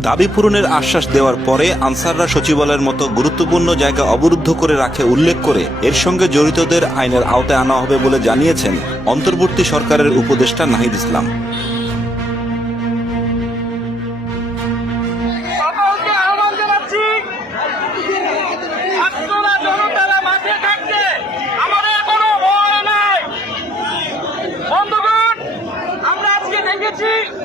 দাবি পূরণের আশ্বাস দেওয়ার পরে আনসাররা সচিবালয়ের মতো গুরুত্বপূর্ণ জায়গা অবরুদ্ধ করে রাখে উল্লেখ করে এর সঙ্গে জড়িতদের আইনের আওতায় আনা হবে বলে জানিয়েছেন অন্তর্বর্তী সরকারের উপদেষ্টা নাহিদ ইসলাম Cheers!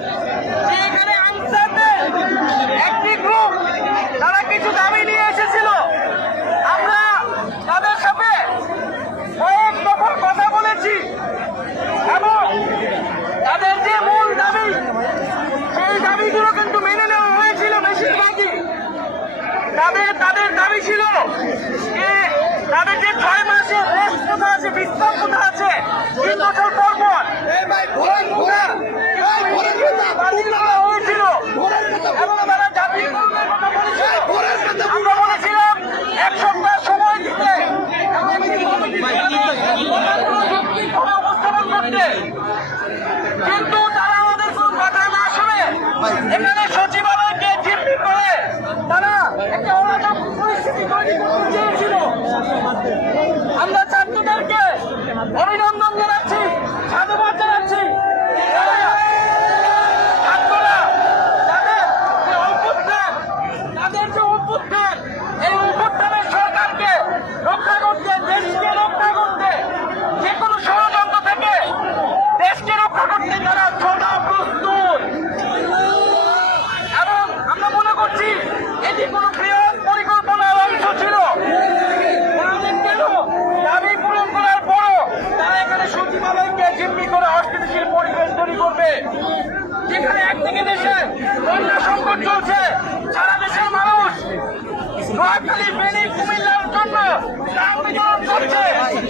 আমরা আমরা ছাত্রদেরকে অভিনন্দন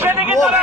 সেদিকে তারা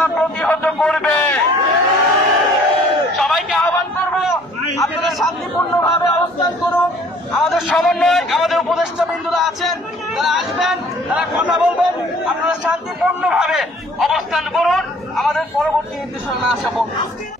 আপনারা প্রতিহত করবে সবাইকে আহ্বান করব, আপনারা শান্তিপূর্ণভাবে অবস্থান করুন। আমাদের সমন্বয় আমাদের উপদেষ্টা বিন্দুরা আছেন, তারা আসবেন, তারা কথা বলবেন। আপনারা শান্তিপূর্ণভাবে অবস্থান করুন। আমাদের পরবর্তী নির্দেশনা আসা পর্যন্ত